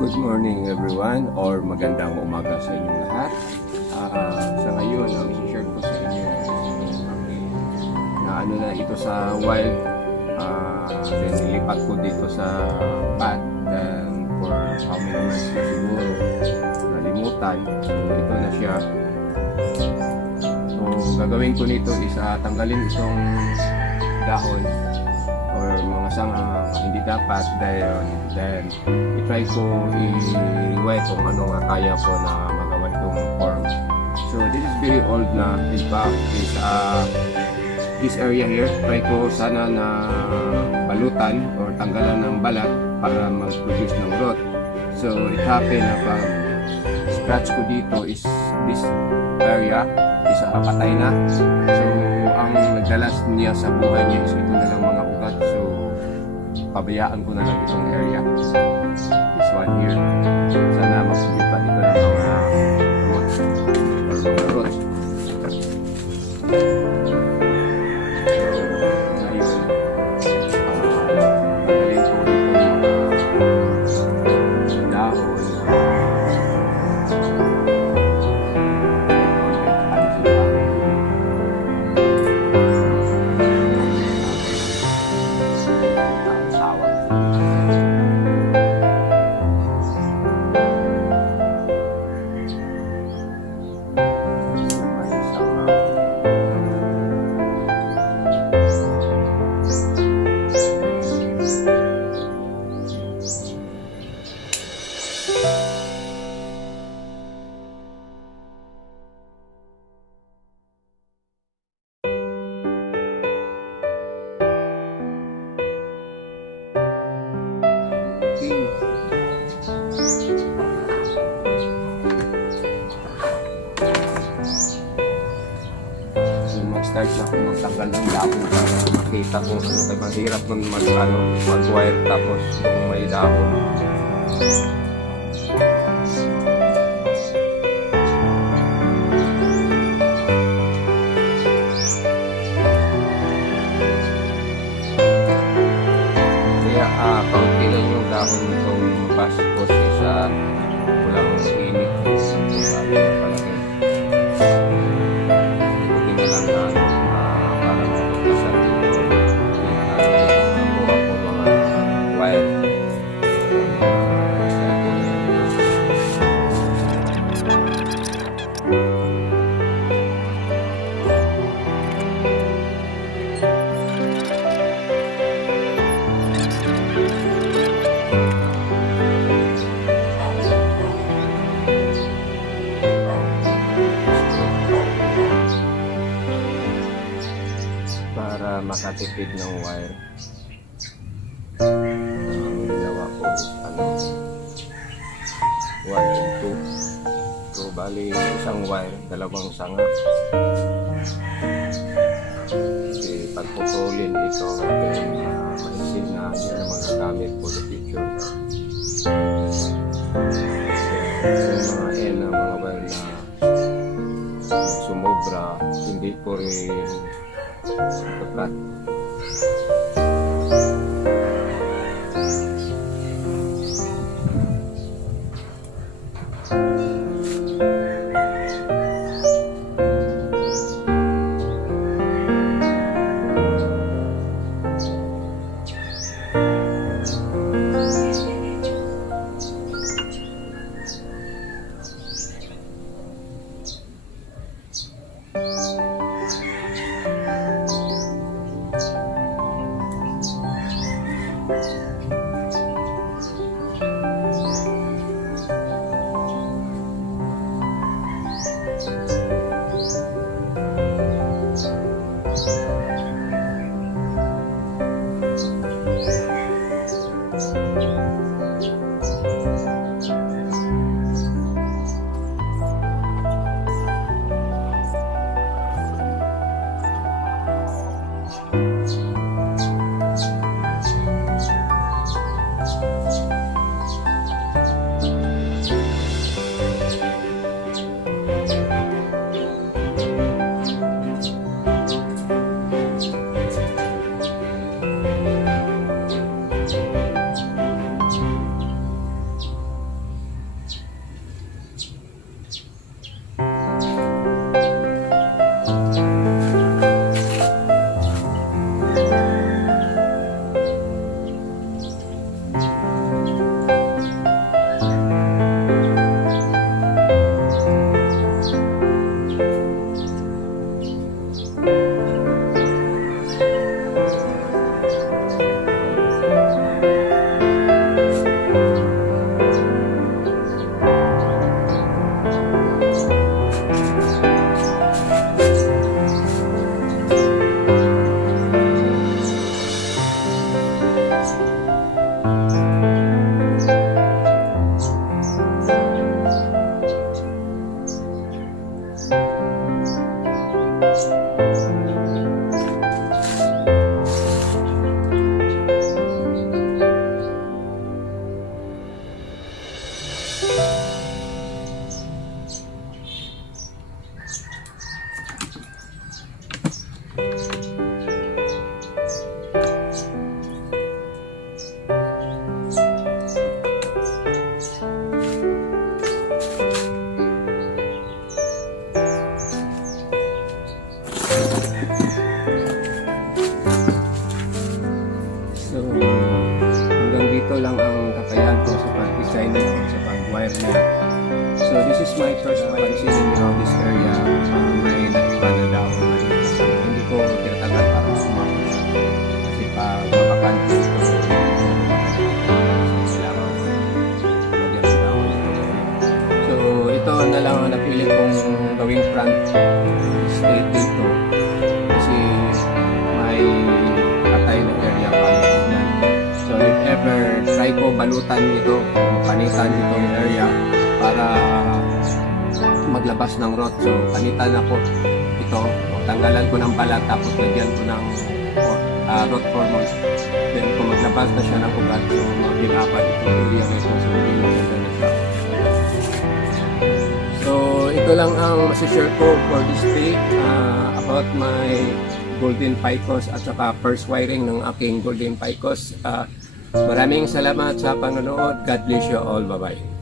Good morning everyone, or magandang umaga sa inyong lahat. Sa ngayon, ang i-share ko sa inyo na ano na ito sa wild. Then nilipat ko dito sa pad, then for how many months na siguro nalimutan. So ito na siya. So gagawin ko nito is tanggalin itong dahon or mga sanga hindi dapat, then i-try ko i-iway kung ano nga kaya ko na magawa itong form. So this is very old na. In fact is this area here, try ko sana na balutan or tanggalan ng balat para mag-produce ng root. So it happened na pag scratch ko dito is this area is patay na. So ang nagdalas niya sa buhay niya is ito na lang mga ugat. So pabayaan ko na lang itong area, this one here. Sana magsigipan ito ng mga roots or mga roots. Mag-start na akong magtanggal ng dahon para makita kung ano, kaya mahirap nun mag-wire tapos kung may dahon. Kaya kaunti lang yung dahon nitong baskos isa walang init kung sabi na palaki. Para makatipid ng wire, ang ginawa ko is 1 and 2. So bali isang wire, dalawang sanga. Kasi pagputulin ito, maisin na yun ang mga gamit for the future. Yung mga na mga wire na sumobra, hindi ko rin tepat. So, hanggang dito lang ang kakayahan ko sa pag-design nito, sa pag-wire niya. So, this is my first pansin in this area. May naiwan na daw. So, hindi ko tinatagal para sumama. Kasi pag makakanto ito, so, ito na lang ang napili kong gawing front straight dito. Kasi may patay na area palikod. So if ever try ko balutan ito o panitan itong area para maglabas ng rot. So panitan ako ito, tanggalan ko ng balat tapos lagyan ko ng rot hormone. Then kung maglabas na siya ng ugat, so mapinapan itong area nito. So hindi maganda na siya. So ito lang ang masishare ko for this day about my Golden Ficus at saka first wiring ng aking Golden Ficus. Maraming salamat sa panonood. God bless you all. Bye-bye.